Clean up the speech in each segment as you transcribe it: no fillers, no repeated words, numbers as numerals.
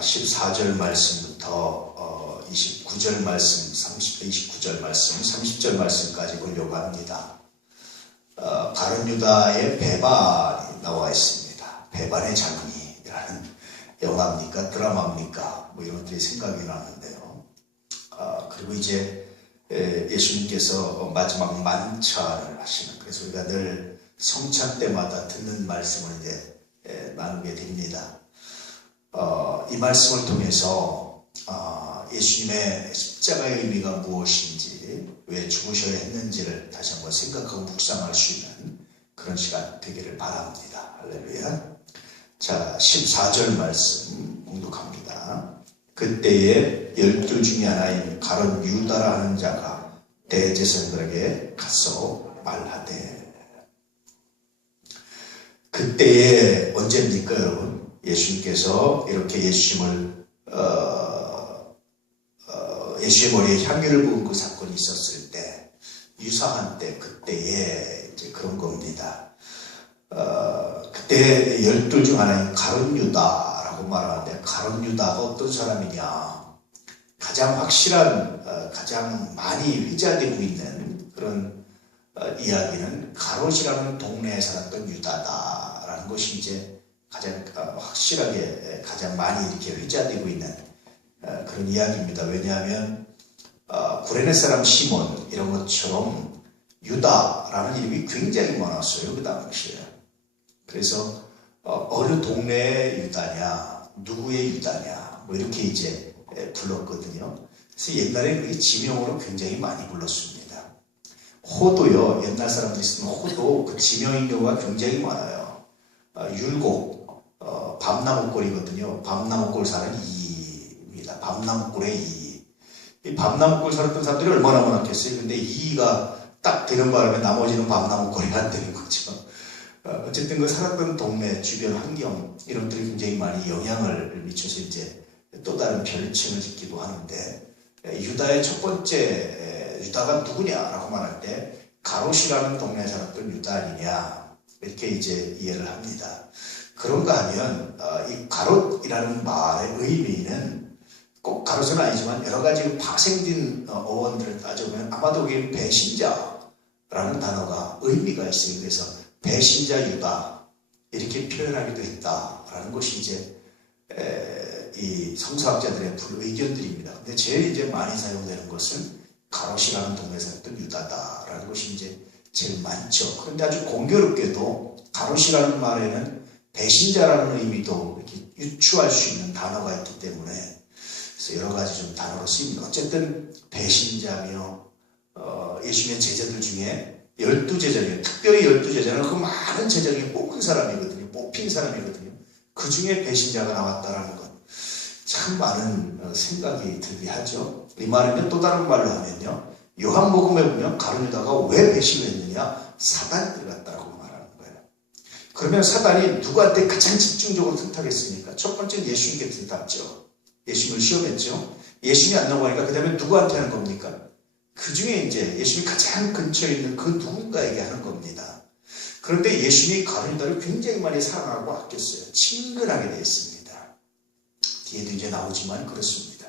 14절 말씀부터 29절 말씀, 29절 말씀, 30절 말씀까지 보려고 합니다. 가룟 유다의 배반이 나와 있습니다. 배반의 장미라는 영화입니까? 드라마입니까? 뭐 이런 것들이 생각이 나는데요. 그리고 이제 예수님께서 마지막 만찬을 하시는, 그래서 우리가 늘 성찬 때마다 듣는 말씀을 이제 나누게 됩니다. 이 말씀을 통해서 예수님의 십자가의 의미가 무엇인지, 왜 죽으셔야 했는지를 다시 한번 생각하고 묵상할 수 있는 그런 시간 되기를 바랍니다. 할렐루야. 자, 14절 말씀 봉독합니다. 그때에 12 중에 하나인 가룟 유다라 하는 자가 대제사장들에게 가서 말하되. 그때에 언제입니까, 여러분? 예수님께서 이렇게 예수님을 예수의 머리에 향유를 부은 그 사건이 있었을 때, 유사한 때, 그때에 이제 그런 겁니다. 그때 12 중 하나인 가룟 유다라고 말하는데, 가룟 유다가 어떤 사람이냐? 가장 확실한, 가장 많이 회자되고 있는 그런 이야기는 가롯이라는 동네에 살았던 유다다라는 것이 이제 가장 확실하게 가장 많이 이렇게 회자되고 있는 그런 이야기입니다. 왜냐하면 구레네 사람 시몬 이런 것처럼 유다라는 이름이 굉장히 많았어요, 그 당시에. 그래서 어느 동네의 유다냐, 누구의 유다냐, 뭐 이렇게 이제 불렀거든요. 그래서 옛날에 그게 지명으로 굉장히 많이 불렀습니다. 호도요, 옛날 사람들이 쓰는 호도, 그 지명인 경우가 굉장히 많아요. 율곡, 밤나무골이거든요. 밤나무골 사는 이입니다. 밤나무골의 이. 이 밤나무골 살았던 사람들이 얼마나 많았겠어요. 근데 이가 딱 되는 바람에 나머지는 밤나무골이 안 되는 거죠. 어쨌든 그 살았던 동네, 주변 환경, 이런 것들이 굉장히 많이 영향을 미쳐서 이제 또 다른 별칭을 짓기도 하는데, 유다의 첫 번째, 유다가 누구냐라고 말할 때, 가롯이라는 동네에 살았던 유다 아니냐, 이렇게 이제 이해를 합니다. 그런가 하면 이 가롯이라는 말의 의미는 꼭 가롯은 아니지만 여러 가지 파생된 어원들을 따져보면 아마도 그게 배신자라는 단어가 의미가 있어요. 그래서 배신자 유다 이렇게 표현하기도 했다라는 것이 이제 이 성서학자들의 의견들입니다. 근데 제일 이제 많이 사용되는 것은 가롯이라는 동네에서 살았던 유다다라는 것이 이제 제일 많죠. 그런데 아주 공교롭게도 가롯이라는 말에는 배신자라는 의미도 이렇게 유추할 수 있는 단어가 있기 때문에, 그래서 여러 가지 좀 단어로 쓰입니다. 어쨌든 배신자며 예수님의 제자들 중에 12제자예요. 특별히 12제자는 그 많은 제자 중에 뽑은 사람이거든요. 뽑힌 사람이거든요. 그 중에 배신자가 나왔다라는 것, 참 많은 생각이 들게 하죠. 이 말은 또 다른 말로 하면요, 요한복음에 보면 가룟 유다가 왜 배신했느냐, 사단이 들어갔다라고 말하는 거예요. 그러면 사단이 누구한테 가장 집중적으로 틈타겠습니까? 첫 번째는 예수님께 틈탔죠. 예수님을 시험했죠. 예수님이 안 나오니까 그 다음에 누구한테 하는 겁니까? 그 중에 이제 예수님이 가장 근처에 있는 그 누군가에게 하는 겁니다. 그런데 예수님이 가룟 유다를 굉장히 많이 사랑하고 아꼈어요. 친근하게 되었습니다. 뒤에도 이제 나오지만 그렇습니다.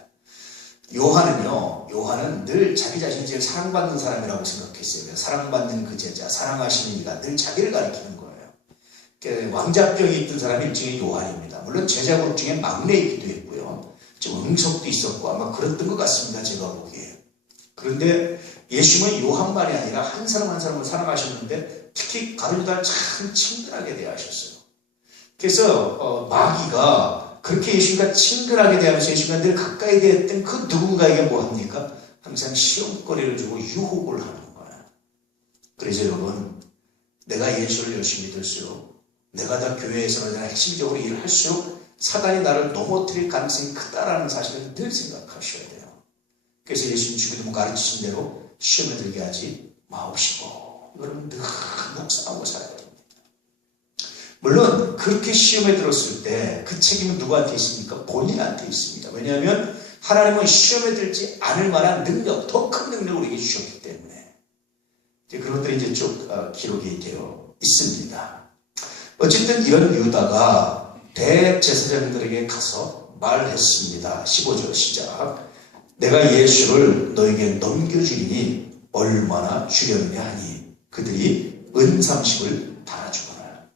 요한은 늘 자기 자신이 제일 사랑받는 사람이라고 생각했어요. 사랑받는 그 제자, 사랑하시는 이가 늘 자기를 가리키는 거예요. 그러니까 왕자병이 있던 사람이 일종의 요한입니다. 물론 제자 그룹 중에 막내이기도 했고요. 좀 응석도 있었고 아마 그랬던 것 같습니다, 제가 보기에. 그런데 예수님은 요한만이 아니라 한 사람 한 사람을 사랑하셨는데 특히 가룟 유다를 참 친근하게 대하셨어요. 그래서 마귀가 그렇게 예수님과 친근하게 대하면서 예수님과 늘 가까이 대했던 그 누군가에게 뭐합니까? 항상 시험거리를 주고 유혹을 하는 거예요. 그래서 여러분, 내가 예수를 열심히 믿을수록, 내가 다 교회에서 핵심적으로 일을 할수록 사단이 나를 넘어뜨릴 가능성이 크다라는 사실을 늘 생각하셔야 돼요. 그래서 예수님 주기도 가르치신 대로 시험에 들게 하지 마옵시고, 여러분 늘 묵상하고 살아야 됩니다. 물론 그렇게 시험에 들었을 때 그 책임은 누구한테 있습니까? 본인한테 있습니다. 왜냐하면 하나님은 시험에 들지 않을 만한 능력, 더 큰 능력을 우리에게 주셨기 때문에. 이제 그런 것들이 이제 쭉 기록이 되어 있습니다. 어쨌든 이런 유다가 대제사장들에게 가서 말했습니다. 15절 시작. 내가 예수를 너에게 넘겨주리니 얼마나 주려느냐 하니 그들이 은30을 달아주거늘.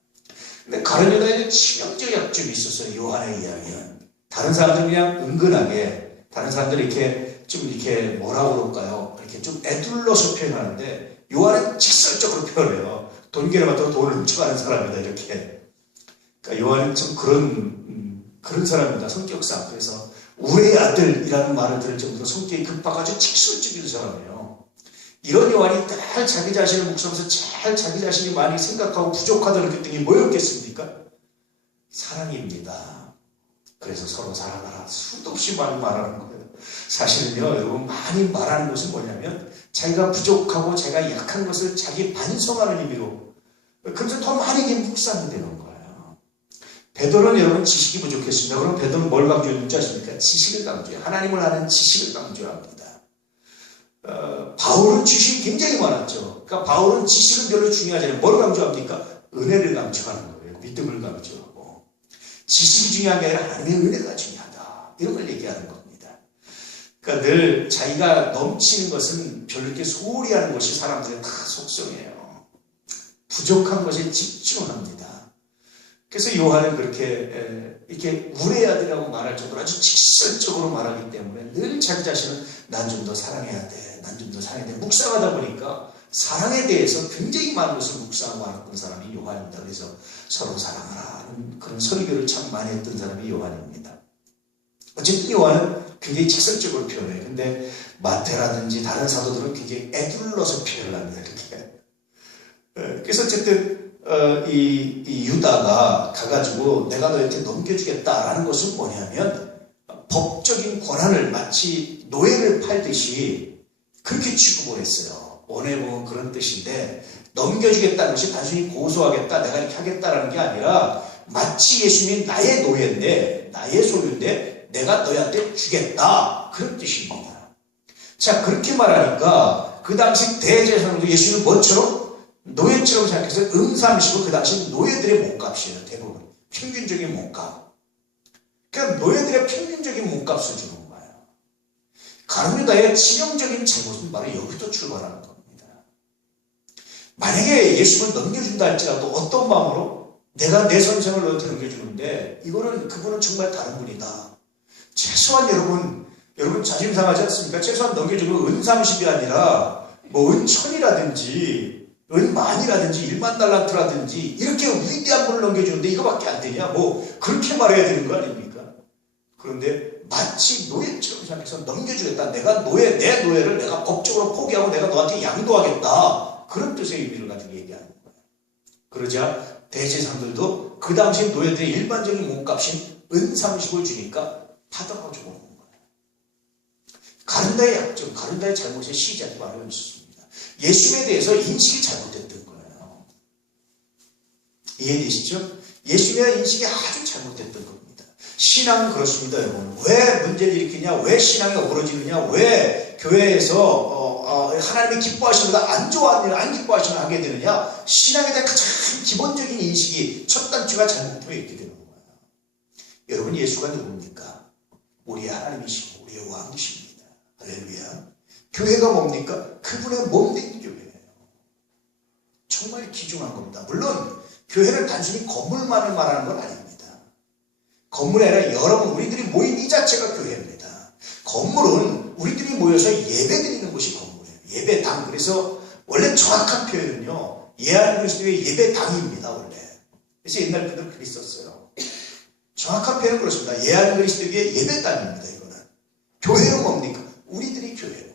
근데 가룟 유다에는 치명적 약점이 있었어요. 요한에 의하면. 다른 사람들은 그냥 은근하게, 다른 사람들은 이렇게 좀 이렇게 뭐라고 그럴까요? 이렇게 좀 애둘러서 표현하는데 요한은 직설적으로 표현해요. 돈계를 맡고 돈을 훔쳐가는 사람이다 이렇게. 그러니까 요한은 좀 그런 사람입니다. 성격상. 그래서 우리의 아들이라는 말을 들을 정도로 성격이 급박하고 직설적인 사람이에요. 이런 요한이 잘 자기 자신을 묵상하면서 잘 자기 자신이 많이 생각하고 부족하다는 그랬더니 뭐였겠습니까? 사랑입니다. 그래서 서로 사랑하라. 수도 없이 많이 말하는 거예요. 사실은요, 여러분, 많이 말하는 것은 뭐냐면 자기가 부족하고 자기가 약한 것을 자기 반성하는 의미로, 그래서 더 많이 묵상이 되는 거예요. 베드로는 여러분 지식이 부족했습니다. 그럼 베드로는 뭘 강조했는지 아십니까? 지식을 강조해요. 하나님을 아는 지식을 강조합니다. 바울은 지식이 굉장히 많았죠. 그러니까 바울은 지식은 별로 중요하지 않아요. 뭘 강조합니까? 은혜를 강조하는 거예요. 믿음을 강조하고. 지식이 중요한 게 아니라 하나님의 은혜가 중요하다. 이런 걸 얘기하는 겁니다. 그러니까 늘 자기가 넘치는 것은 별로 이렇게 소홀히 하는 것이 사람들의 다 속성이에요. 부족한 것에 집중합니다. 그래서 요한은 그렇게 이렇게 우리의 아들이라고 말할 정도로 아주 직설적으로 말하기 때문에 늘 자기 자신은 난 좀 더 사랑해야 돼. 난 좀 더 사랑해야 돼. 묵상하다 보니까 사랑에 대해서 굉장히 많은 것을 묵상하고 알았던 사람이 요한입니다. 그래서 서로 사랑하라는 그런 설교를 참 많이 했던 사람이 요한입니다. 어쨌든 요한은 굉장히 직설적으로 표현해요. 근데 마태라든지 다른 사도들은 굉장히 애둘러서 표현을 합니다. 이렇게. 그래서 어쨌든 이 유다가 가가지고 내가 너한테 넘겨주겠다라는 것은 뭐냐면 법적인 권한을 마치 노예를 팔듯이 그렇게 취급을 했어요. 원해 보면 그런 뜻인데 넘겨주겠다는 것이 단순히 고소하겠다, 내가 이렇게 하겠다라는 게 아니라 마치 예수님이 나의 노예인데, 나의 소유인데 내가 너희한테 주겠다. 그런 뜻입니다. 자, 그렇게 말하니까 그 당시 대제사장도 예수님을 뭐처럼? 노예처럼 생각해서 은30은 그 당시 노예들의 몸값이에요. 대부분. 평균적인 몸값. 그러니까 노예들의 평균적인 몸값을 주는 거예요. 가룟 유다의 치명적인 잘못은 바로 여기서 출발하는 겁니다. 만약에 예수를 넘겨준다 할지라도 어떤 마음으로 내가 내 선생을 너한테 넘겨주는데 이거는 그분은 정말 다른 분이다. 최소한 여러분 자존심 상하지 않습니까? 최소한 넘겨주면 은30이 아니라 뭐 은1000이라든지 은만이라든지 1만 달란트라든지 이렇게 위대한 분을 넘겨주는데 이거밖에 안 되냐? 뭐 그렇게 말해야 되는 거 아닙니까? 그런데 마치 노예처럼 생각해서 넘겨주겠다. 내 노예를 내가 법적으로 포기하고 내가 너한테 양도하겠다. 그런 뜻의 의미를 가지고 얘기하는 거예요. 그러자 대제사장들도 그 당시 노예들의 일반적인 몸값인 은30을 주니까 받아가 주고 오는 거예요. 가룟다의 약점, 가룟다의 잘못의 시작이 바로 여기 있었습니다. 예수님에 대해서 인식이 잘못됐던 거예요. 이해되시죠? 예수님에 대한 인식이 아주 잘못됐던 겁니다. 신앙은 그렇습니다, 여러분. 왜 문제를 일으키냐? 왜 신앙이 어그러지느냐? 왜 교회에서 하나님이 기뻐하시는 것보다 안 좋아하는 일, 안 기뻐하시는 일 하게 되느냐? 신앙에 대한 가장 기본적인 인식이 첫 단추가 잘못되면 이렇게 되는 거예요. 여러분, 예수가 누굽니까? 우리의 하나님이시고 우리의 왕이십니다. 할렐루야. 교회가 뭡니까? 그분의 몸된 교회예요. 정말 귀중한 겁니다. 물론 교회는 단순히 건물만을 말하는 건 아닙니다. 건물이 아니라 여러분 우리들이 모인 이 자체가 교회입니다. 건물은 우리들이 모여서 예배드리는 곳이 건물이에요. 예배당. 그래서 원래 정확한 표현은요. 예하는 그리스도의 예배당입니다. 원래. 그래서 옛날 분들은 그렇게 썼어요. 정확한 표현은 그렇습니다. 예하는 그리스도의 예배당입니다. 이거는. 교회는 뭡니까? 우리들이 교회예요.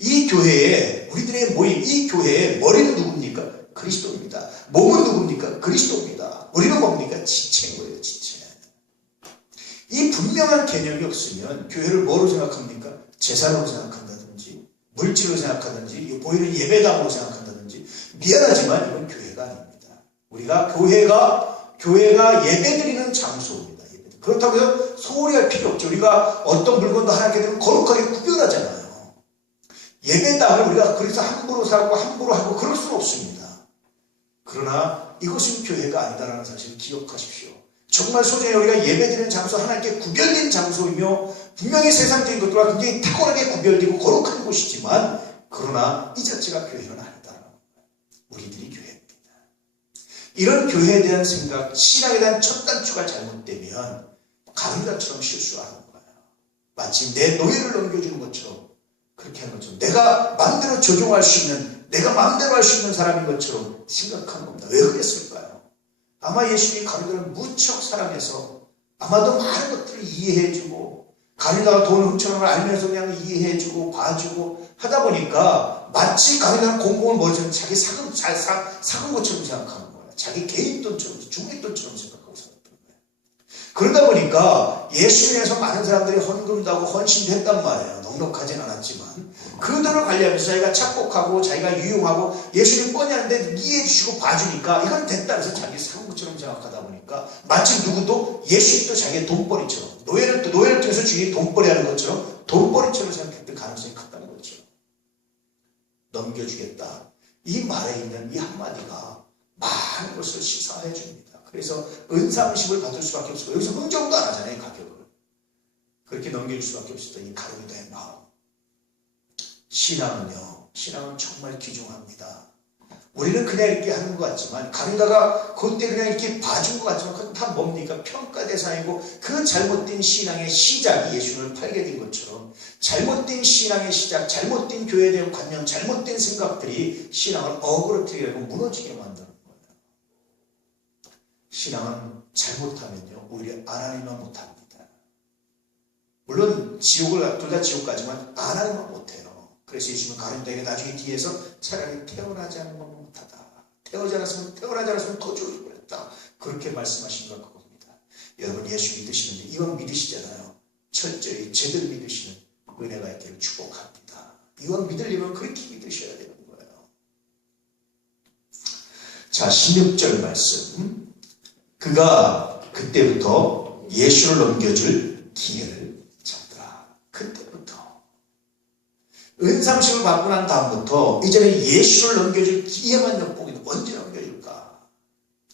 이 교회에 우리들의 모임, 이 교회의 머리는 누굽니까? 그리스도입니다. 몸은 누굽니까? 그리스도입니다. 우리는 뭡니까? 지체인 거예요. 지체. 이 분명한 개념이 없으면 교회를 뭐로 생각합니까? 재산으로 생각한다든지 물질로 생각한다든지 보이는 예배당으로 생각한다든지 미안하지만 이건 교회가 아닙니다. 우리가 교회가 예배드리는 장소입니다. 그렇다고 해서 소홀히 할 필요 없죠. 우리가 어떤 물건도 하나님께 되면 거룩하게 구별하잖아요. 예배당을 우리가 그래서 함부로 사고 함부로 하고 그럴 수는 없습니다. 그러나 이것은 교회가 아니다라는 사실을 기억하십시오. 정말 소중히 우리가 예배드리는 장소, 하나님께 구별된 장소이며 분명히 세상적인 것들과 굉장히 탁월하게 구별되고 거룩한 곳이지만 그러나 이 자체가 교회는 아니다. 우리들이 교회입니다. 이런 교회에 대한 생각, 신앙에 대한 첫 단추가 잘못되면 가룟자처럼 실수하는 거예요. 마치 내 노예를 넘겨주는 것처럼, 그렇게 하는 것처럼 내가 마음대로 조종할 수 있는, 내가 마음대로 할 수 있는 사람인 것처럼 생각하는 겁니다. 왜 그랬을까요? 아마 예수님이 가룟유다를 무척 사랑해서 아마도 많은 것들을 이해해주고 가룟유다가 돈을 훔쳐가는 걸 알면서 그냥 이해해주고 봐주고 하다 보니까 마치 가룟유다는 공공을 머리처럼 자기 사근 것처럼 생각하는 거예요. 자기 개인 돈처럼, 중립 돈처럼 생각하고 살았던 거예요. 그러다 보니까 예수님에서 많은 사람들이 헌금도 하고 헌신도 했단 말이에요. 넉넉하진 않았지만 그 돈을 관리하면서 자기가 착복하고 자기가 유용하고 예수님 뻔히 하는데 이해해 주시고 봐주니까 이건 됐다 해서 자기 사는 것처럼 생각하다 보니까 마치 누구도 예수님도 자기의 돈벌이처럼 노예를 통해서 주인이 돈벌이 하는 것처럼 돈벌이처럼 생각했던 가능성이 컸다는 거죠. 넘겨주겠다. 이 말에 있는 이 한마디가 많은 것을 시사해 줍니다. 그래서 은사30을 받을 수밖에 없고 여기서 흥정도 안 하잖아요. 가격을. 그렇게 넘겨줄 수밖에 없었던 이 가룟유다의 마음. 신앙은 정말 귀중합니다. 우리는 그냥 이렇게 하는 것 같지만 가룟유다가 그때 그냥 이렇게 봐준 것 같지만 그건 다 뭡니까? 평가 대상이고 그 잘못된 신앙의 시작이 예수님을 팔게 된 것처럼 잘못된 신앙의 시작, 잘못된 교회에 대한 관념, 잘못된 생각들이 신앙을 어그러뜨리게 하고 무너지게 만드는 거예요. 신앙은 잘못하면요 오히려 안 하기만 못합니다. 물론 둘 다 지옥 가지만 안 하기만 못해요. 그래서 예수님은 가룟유다에게 나중에 뒤에서 차라리 태어나지 않으면 못하다. 태어나지 않았으면 더 죽을 뻔했다. 그렇게 말씀하신 것 같습니다. 여러분 예수 믿으시는데 이왕 믿으시잖아요. 철저히 제대로 믿으시는 은혜가 있기를 축복합니다. 이왕 믿으려면 그렇게 믿으셔야 되는 거예요. 자 16절 말씀. 그가 그때부터 예수를 넘겨줄 기회를 잡더라. 그때부터 은삼식을 받고 난 다음부터 이제는 예수를 넘겨줄 기회만 엿보기는 언제 넘겨줄까?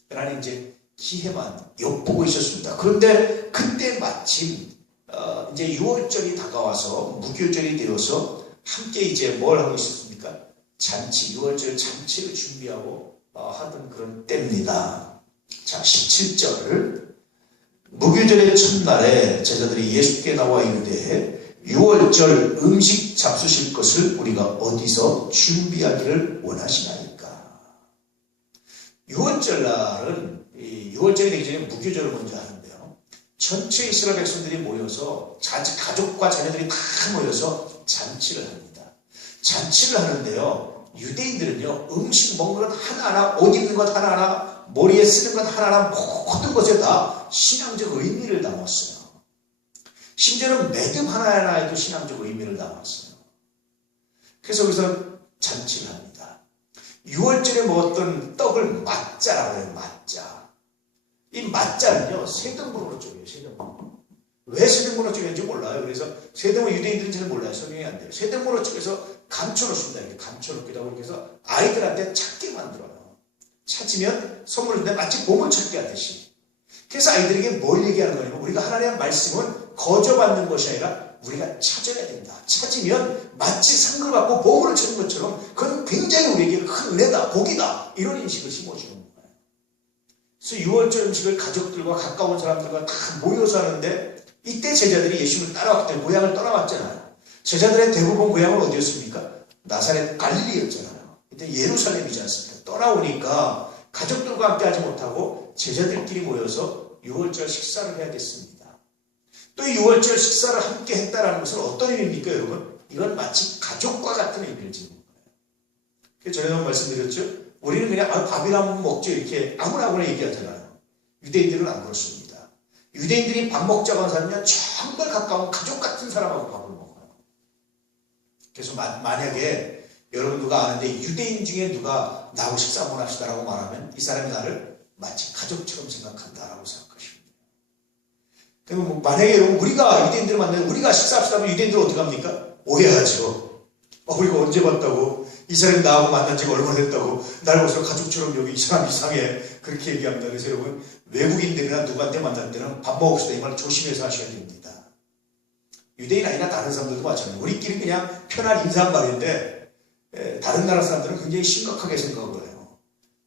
라는 이제 기회만 엿보고 있었습니다. 그런데 그때 마침 이제 6월절이 다가와서 무교절이 되어서 함께 이제 뭘 하고 있었습니까? 잔치, 6월절 잔치를 준비하고 하던 그런 때입니다. 자 17절 무교절의 첫날에 제자들이 예수께 나와 이르되 6월절 음식 잡수실 것을 우리가 어디서 준비하기를 원하시나이까? 6월절 날은 6월절이 되기 전에 무교절을 먼저 하는데요. 전체 이스라엘 백성들이 모여서 가족과 자녀들이 다 모여서 잔치를 합니다. 잔치를 하는데요. 유대인들은요. 음식 먹는 것 하나하나, 옷 입는 것 하나하나, 머리에 쓰는 것 하나하나 모든 것에 다 신앙적 의미를 담았어요. 심지어는 매듭 하나하나에도 신앙적 의미를 담았어요. 그래서 여기서 잔치를 합니다. 6월절에 먹었던 떡을 맛자라고 해요. 맛자. 이 맛자는요. 세등분으로 쪼개요. 세등분. 왜 세등분으로 쪼개는지 몰라요. 그래서 세등분 유대인들은 잘 몰라요. 설명이 안 돼요. 세등분으로 쪼개서 감춰놓습니다. 이렇게 감춰놓기도 하고 이렇게 해서 아이들한테 찾게 만들어요. 찾으면 선물을 준다. 마치 보물찾기 하듯이. 그래서 아이들에게 뭘 얘기하는 거냐면 우리가 하나님의 말씀은 거저받는 것이 아니라 우리가 찾아야 된다. 찾으면 마치 상을 받고 보물을 찾는 것처럼 그건 굉장히 우리에게 큰 은혜다, 복이다. 이런 인식을 심어주는 거예요. 그래서 6월절 음식을 가족들과 가까운 사람들과 다 모여서 하는데 이때 제자들이 예수님을 따라왔기 때문에 고향을 떠나왔잖아요. 제자들의 대부분 고향은 어디였습니까? 나사렛 갈릴리였잖아요. 이때 예루살렘이지 않습니까? 떠나오니까 가족들과 함께 하지 못하고 제자들끼리 모여서 6월절 식사를 해야 됐습니다. 또 6월절 식사를 함께 했다는 것은 어떤 의미입니까, 여러분? 이건 마치 가족과 같은 의미를 지는 거예요. 그래서 전에 한번 말씀드렸죠? 우리는 그냥 밥이나 한번 먹죠. 이렇게 아무나 얘기하잖아요. 유대인들은 안 그렇습니다. 유대인들이 밥 먹자고 하는 사람은 정말 가까운 가족 같은 사람하고 밥을 먹어요. 그래서 만약에 여러분 누가 아는데 유대인 중에 누가 나하고 식사 한번 합시다라고 말하면 이 사람이 나를 마치 가족처럼 생각한다라고 생각하십니다. 그러면 만약에 여러분 우리가 유대인들을 만나면 우리가 식사합시다 하면 유대인들은 어떻게 합니까? 오해하죠. 우리가 언제 봤다고? 이 사람이 나하고 만난 지가 얼마나 됐다고? 날 벌써 가족처럼 여기 이 사람 이상해. 그렇게 얘기합니다. 그래서 여러분, 외국인들이나 누구한테 만날 때는 밥 먹읍시다. 이 말 조심해서 하셔야 됩니다. 유대인 아니나 다른 사람들도 마찬가지예요. 우리끼리 그냥 편한 인사말인데 다른 나라 사람들은 굉장히 심각하게 생각을 해요.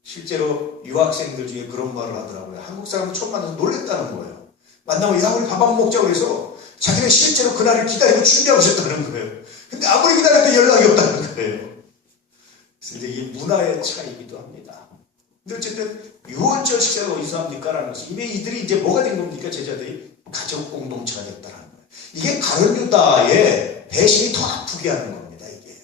실제로 유학생들 중에 그런 말을 하더라고요. 한국 사람을 처음 만나서 놀랬다는 거예요. 만나면 야 우리 밥 한번 먹자고 그래서 자기는 실제로 그날을 기다리고 준비하고 있었다는 거예요. 근데 아무리 기다려도 연락이 없다는 거예요. 그래서 이제 이 문화의 차이기도 합니다. 근데 어쨌든 유월절 식사가 어디서 합니까? 라는 것은 이미 이들이 이제 뭐가 된 겁니까? 제자들이 가족 공동체가 됐다는 거예요. 이게 가룟 유다의 배신이 더 아프게 하는 겁니다. 이게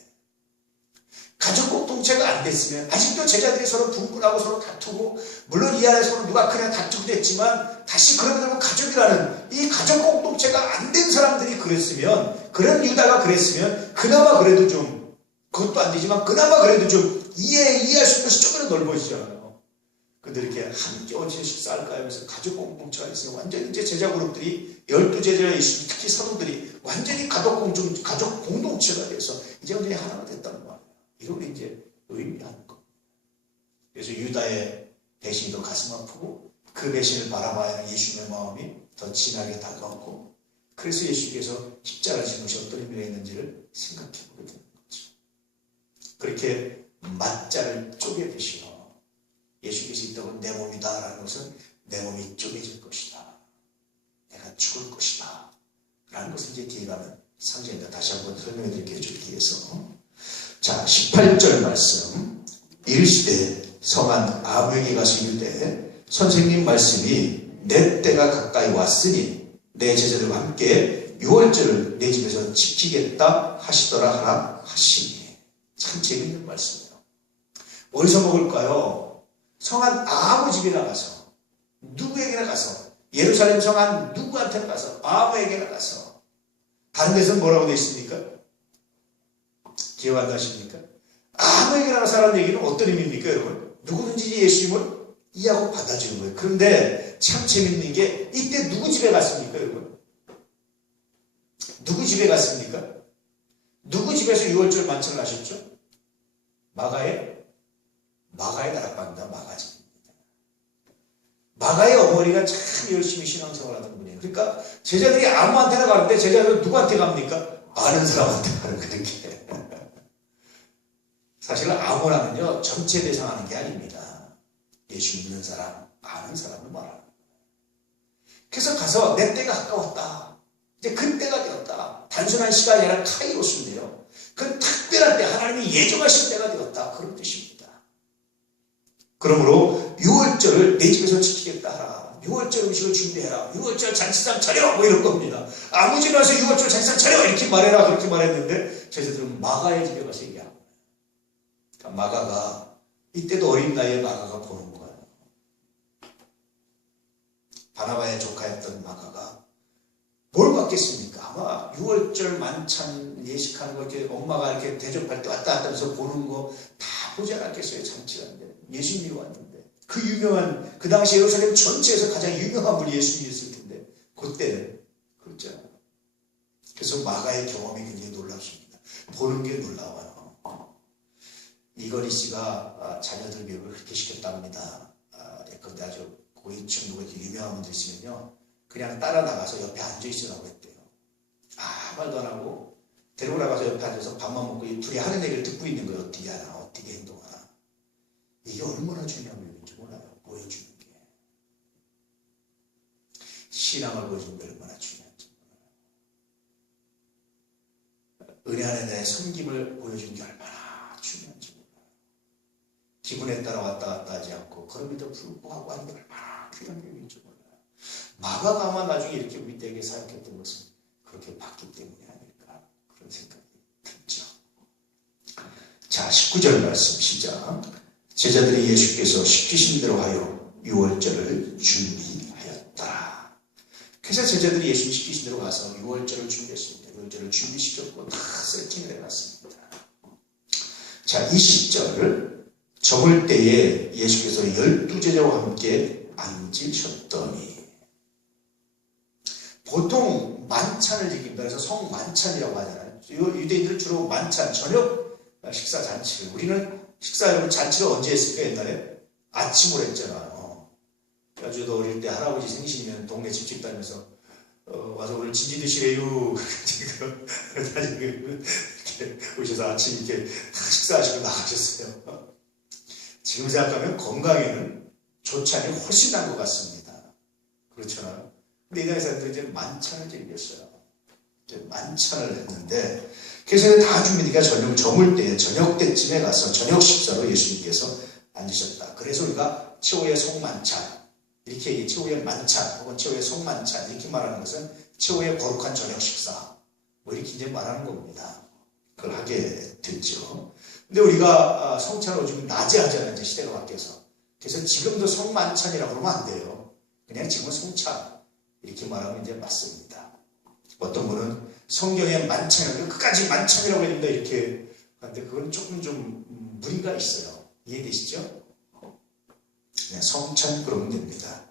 가족 공동체가 안 됐으면 아직도 제자들이 서로 분분하고 서로 다투고 물론 이 안에 서로 누가 그냥 다투기도 했지만 다시 그러면 가족이라는 이 가족 공동체가 안 된 사람들이 그랬으면 그런 유다가 그랬으면 그나마 그래도 좀 그것도 안 되지만 그나마 그래도 좀 이해할 수 있는 것이 조금은 넓어지잖아요. 근데 이렇게 함께 어찌 식사할까 하면서 가족 공동체가 있으면 완전히 이제 제자 그룹들이 12제자 예수 특히 사도들이 완전히 가족 공동체가 돼서 이제 완전히 하나가 됐다는 거예요. 이걸 이제 의미하는 겁니다. 그래서 유다의 배신이 더 가슴 아프고 그 배신을 바라봐야 하는 예수님의 마음이 더 진하게 다가오고 그래서 예수께서 십자가를 지는 것이 어떤 의미가 있는지를 생각해 보게 되는 거죠. 그렇게 맞자를 쪼개드시고 예수께서 이 떡은 내 몸이다 라는 것은 내 몸이 쪼개질 것이다. 내가 죽을 것이다. 라는 것을 이제 뒤에 가면 상징입니다. 다시 한번 설명해 드릴게요. 죽기 위해서. 자, 18절 말씀. 이르시되 성한 아무에게 가서 이르되 선생님 말씀이 내 때가 가까이 왔으니 내 제자들과 함께 유월절을 내 집에서 지키겠다 하시더라 하라 하시니. 참 재밌는 말씀이에요. 어디서 먹을까요? 성한 아무 집이나 가서 누구에게나 가서 예루살렘 성한 누구한테나 가서 아무에게나 가서 다른 데서는 뭐라고 되어 있습니까? 기억 안 나십니까? 아무에게나 가서 하라는 얘기는 어떤 의미입니까 여러분? 누구든지 예수님을 이해하고 받아주는 거예요. 그런데 참 재밌는 게 이때 누구 집에 갔습니까 여러분? 누구 집에 갔습니까? 누구 집에서 유월절 만찬을 하셨죠? 마가의 다락방입니다. 마가집입니다. 마가의 어머니가 참 열심히 신앙생활 하던 분이에요. 그러니까 제자들이 아무한테나 가는데 제자들은 누구한테 갑니까? 아는 사람한테 가는 그렇게. 사실은 아무나는요 전체 대상하는 게 아닙니다. 예수 믿는 사람, 아는 사람을 말하는 거예요. 그래서 가서 내 때가 가까웠다. 이제 그 때가 되었다. 단순한 시간이 아니라 카이로스인데요. 그 특별한 때 하나님이 예정하신 때가 되었다. 그런 뜻입니다. 그러므로 유월절을 내 집에서 지키겠다 하라. 유월절 음식을 준비해라. 유월절 잔치상 차려. 뭐 이런 겁니다. 아무 집에 가서 유월절 잔치상 차려. 이렇게 말해라. 그렇게 말했는데 제자들은 마가의 집에 가서 얘기하는 거예요. 그러니까 마가가 이때도 어린 나이에 마가가 보는 거예요. 바나바의 조카였던 마가가 뭘 받겠습니까? 아마 유월절 만찬 예식하는 거 이렇게 엄마가 이렇게 대접할 때 왔다 갔다 하면서 보는 거 다 보지 않았겠어요. 잔치라는데 예수님이 왔는데 그 유명한 그 당시 예루살렘 전체에서 가장 유명한 분이 예수님이었을 텐데 그때는 그렇잖아요. 그래서 마가의 경험이 굉장히 놀랍습니다. 보는 게 놀라워요. 이건희 씨가 자녀들 교육을 그렇게 시켰답니다. 예컨대 아주 고위층 누구 유명한 분들 있으면요 그냥 따라 나가서 옆에 앉아 있으라고 했대요. 아무 말도 안 하고 데리고 나가서 옆에 앉아서 밥만 먹고 이 둘이 하는 얘기를 듣고 있는 거예요. 어떻게 하나 어떻게 행동하나. 이게 얼마나 중요한 일인지 몰라요. 보여주는 게. 신앙을 보여주는 게 얼마나 중요한지 몰라요. 은혜 안에 대해 섬김을 보여주는 게 얼마나 중요한지 몰라요. 기분에 따라 왔다 갔다 하지 않고 그럼에도 불구하고 하는 게 얼마나 귀한 일인지 몰라요. 마가가 아마 나중에 이렇게 우리에게 사역했던 것은 그렇게 봤기 때문이 아닐까 그런 생각이 들죠. 자, 19절 말씀 시작. 제자들이 예수께서 시키신 대로 하여 유월절을 준비하였다. 그래서 제자들이 예수 시키신 대로 가서 유월절을 준비했습니다. 유월절을 준비시켰고 다 세팅을 해놨습니다. 자, 20절 저물 때에 예수께서 12제자와 함께 앉으셨더니 보통 만찬을 지킵니다. 그래서 성만찬이라고 하잖아요. 유대인들은 주로 만찬, 저녁 식사 잔치를. 우리는 식사 여러분 잔치를 언제 했을까 옛날에? 아침으로 했잖아요. 아주 너 어릴 때 할아버지 생신이면 동네 집집 다니면서 와서 오늘 진지 드시래요. 이렇게 오셔서 아침 이렇게 식사하시고 나가셨어요. 지금 생각하면 건강에는 조찬이 훨씬 난 것 같습니다. 그렇잖아요. 근데 이날 사람들이 이제 만찬을 즐겼어요. 이제 만찬을 했는데, 그래서 다 준비니까 저물 때, 저녁 때쯤에 가서 저녁 식사로 예수님께서 앉으셨다. 그래서 우리가 최후의 송만찬, 이렇게 얘기, 최후의 만찬, 혹은 최후의 송만찬, 이렇게 말하는 것은 최후의 거룩한 저녁 식사, 뭐 이렇게 이제 말하는 겁니다. 그걸 하게 됐죠. 근데 우리가 성찬을 요즘 낮에 하잖아요. 이제 시대가 바뀌어서. 그래서 지금도 송만찬이라고 그러면 안 돼요. 그냥 지금은 송찬, 이렇게 말하면 이제 맞습니다. 어떤 분은 성경에 만찬이라고 끝까지 만찬이라고 했는데 이렇게 하는데 그건 조금 좀 무리가 있어요. 이해되시죠? 네, 성찬 그러면 됩니다.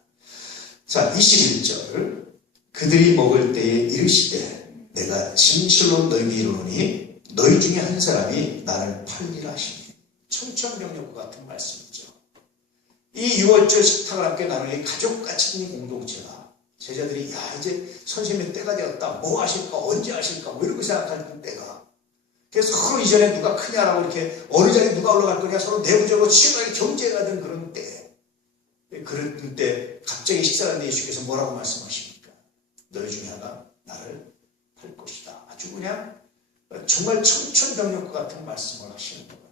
자, 21절. 그들이 먹을 때에 이르시되 내가 진실로 너희에게 이르노니 너희 중에 한 사람이 나를 팔리라 하시니. 천천명령과 같은 말씀이죠. 이 6월절 식탁을 함께 나누는 가족같이 있는 공동체가 제자들이 야 이제 선생님의 때가 되었다. 뭐 하실까? 언제 하실까? 뭐 이렇게 생각하는 때가. 그래서 서로 이전에 누가 크냐라고 이렇게 어느 자리에 누가 올라갈 거냐 서로 내부적으로 치열하게 경쟁하던 그런 때. 그런 때 갑자기 식사하는데 예수께서 뭐라고 말씀하십니까? 너희 중에 하나 나를 팔 것이다. 아주 그냥 정말 천천병력과 같은 말씀을 하시는 거예요.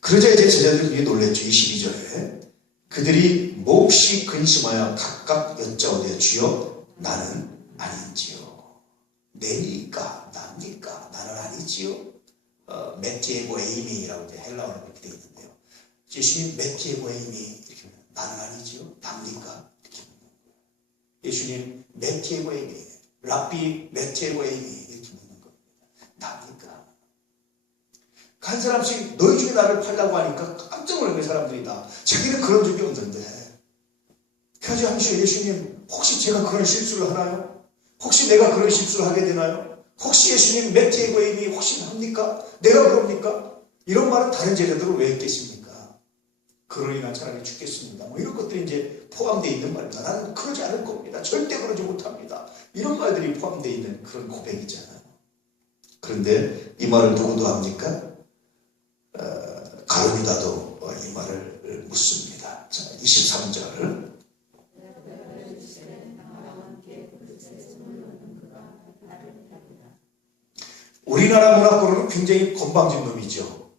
그러자 이제 제자들이 그게 놀랬죠. 22절에 그들이 몹시 근심하여 각각 여짜오되 주여 나는 아닌지요. 내니까 납니까? 나는 아니지요. 메티에고 에이미라고 이제 헬라어로 이렇게 되어 있는데요. 예수님 메티에고 에이미 이렇게 나는 아니지요. 납니까? 이렇게 묻는 거예요. 예수님 메티에고 에이미, 랍비 메티에고 에이미 이렇게 묻는 겁니다. 납니까? 한 사람씩 너희 중에 나를 팔라고 하니까 깜짝 놀란 사람들이 다. 자기는 그런 적이 없는데. 그래서 잠시 예수님 혹시 제가 그런 실수를 하나요? 혹시 내가 그런 실수를 하게 되나요? 혹시 예수님 메티에고 에이미 혹시 합니까? 내가 그럽니까? 이런 말은 다른 제자들은 왜 했겠습니까? 그러니 난 차라리 죽겠습니다. 뭐 이런 것들이 이제 포함되어 있는 말입니다. 나는 그러지 않을 겁니다. 절대 그러지 못합니다. 이런 말들이 포함되어 있는 그런 고백이잖아요. 그런데 이 말을 누구도 합니까? 가룟유다도 이 말을 묻습니다. 자, 23절. 우리나라 문화권으로는 굉장히 건방진 놈이죠.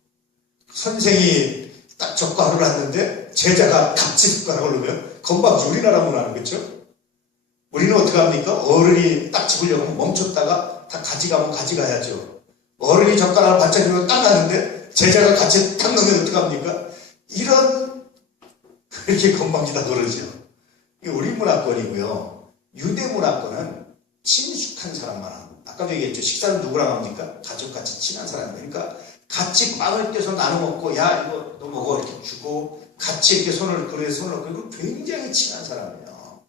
선생이 딱 젓가락을 놨는데 제자가 같이 숟가락을 놓으면 건방지. 우리나라 문화는 그렇죠? 우리는 어떻게 합니까? 어른이 딱 집으려고 하면 멈췄다가 다 가져가면 가져가야죠. 어른이 젓가락을 바짝 들고 딱 놨는데 제자가 같이 딱 넣으면 어떡합니까? 이렇게 건방지다 그러죠. 이게 우리 문화권이고요. 유대 문화권은 친숙한 사람만 합니다. 아까 얘기했죠. 식사는 누구랑 합니까? 가족같이 친한 사람. 그러니까 같이 빵을 떼서 나눠 먹고 야 이거 너 먹어 이렇게 주고 같이 이렇게 그래 손을 놓고 굉장히 친한 사람이에요.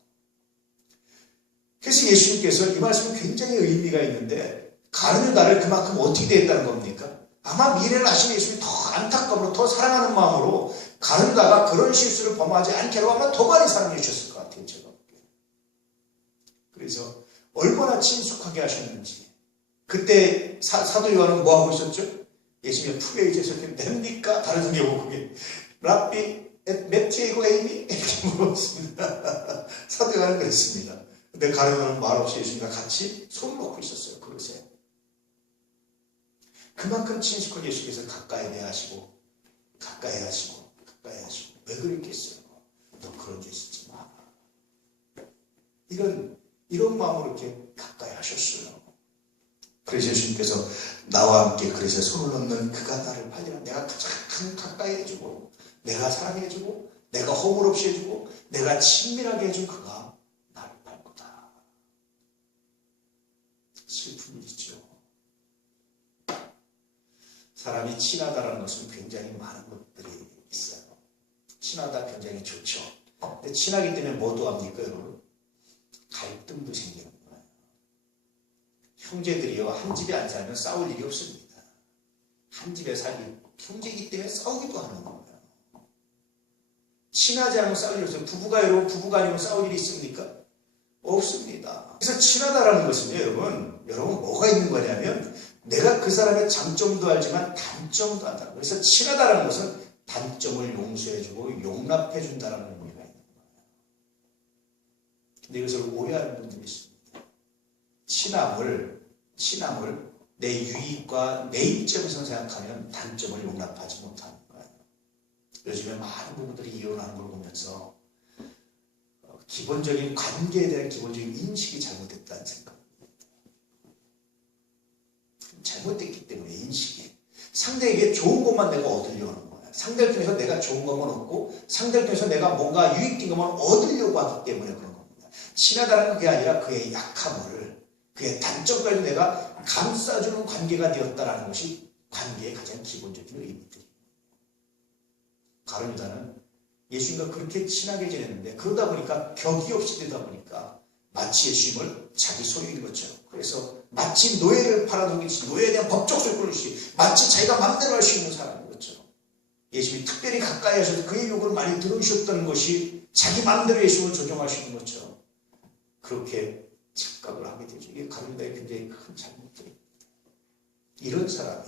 그래서 예수님께서 이 말씀은 굉장히 의미가 있는데 가룟유다를 그만큼 어떻게 대했다는 겁니까? 아마 미래를 아시는 예수님이 더 안타까움으로 더 사랑하는 마음으로 가룟유다가 그런 실수를 범하지 않게로 아마 더 많이 사랑해 주셨을 것 같아요. 제가 보기에. 그래서 얼마나 친숙하게 하셨는지. 그때 사도 요한은 뭐하고 있었죠? 예수님의 품에 이제서 이렇게 냅니까? 다른 성경에 보고 그게 랍비 메티에고 에이미? 이렇게 물어봤습니다. 사도 요한은 그랬습니다. 근데 가룟유다는 말없이 예수님과 같이 손을 놓고 있었어요. 그릇에. 그만큼 친숙한 예수께서 가까이 대하시고 가까이 하시고 왜 그랬겠어요? 너 그런 죄 짓지 마. 이런 마음으로 이렇게 가까이 하셨어요. 그래서 예수님께서 나와 함께 그릇에 손을 넣는 그가 나를 팔리라. 내가 가장 가까이 해주고 내가 사랑해주고 내가 허물 없이 해주고 내가 친밀하게 해준 그가 나를 팔 거다. 슬픈 일이죠. 사람이 친하다라는 것은 굉장히 많은 것들이 있어요. 친하다 굉장히 좋죠. 근데 친하기 때문에 뭐도 합니까, 여러분? 갈등도 생기는 거예요. 형제들이요, 한 집에 안 살면 싸울 일이 없습니다. 한 집에 살기 형제이기 때문에 싸우기도 하는 거예요. 친하지 않으면 싸울 일이 없어요. 부부가 아니면 싸울 일이 있습니까? 없습니다. 그래서 친하다라는 것은요, 여러분 뭐가 있는 거냐면 내가 그 사람의 장점도 알지만 단점도 안다. 그래서 친하다라는 것은 단점을 용서해주고 용납해준다라는 의미가 있는 거예요. 근데 이것을 오해하는 분들이 있습니다. 친함을 내 유익과 내 입장에서 생각하면 단점을 용납하지 못하는 거예요. 요즘에 많은 부부들이 이혼하는 걸 보면서 기본적인 관계에 대한 기본적인 인식이 잘못됐다는 생각입니다. 잘못됐기 때문에 인식이 상대에게 좋은 것만 내가 얻으려고 하는 거예요. 상대를 통해서 내가 좋은 것만 얻고 상대를 통해서 내가 뭔가 유익된 것만 얻으려고 하기 때문에 그런 겁니다. 친하다는 게 아니라 그의 약함을 그의 단점까지 내가 감싸주는 관계가 되었다는 것이 관계의 가장 기본적인 의미들입니다. 가룟 유다는 예수님과 그렇게 친하게 지냈는데 그러다 보니까 격이 없이 되다 보니까 마치 예수님을 자기 소유인 것처럼 그래서 마치 노예를 팔아넘기듯이 노예에 대한 법적 소유권을 주시 마치 자기가 마음대로 할 수 있는 사람인 것처럼 예수님이 특별히 가까이 하셔서 그의 요구를 많이 들으셨던 것이 자기 마음대로 예수님을 조종할 수 있는 것처럼 그렇게 착각을 하게 되죠. 이게 가룟 유다의 굉장히 큰 잘못들입니다. 이런 사람이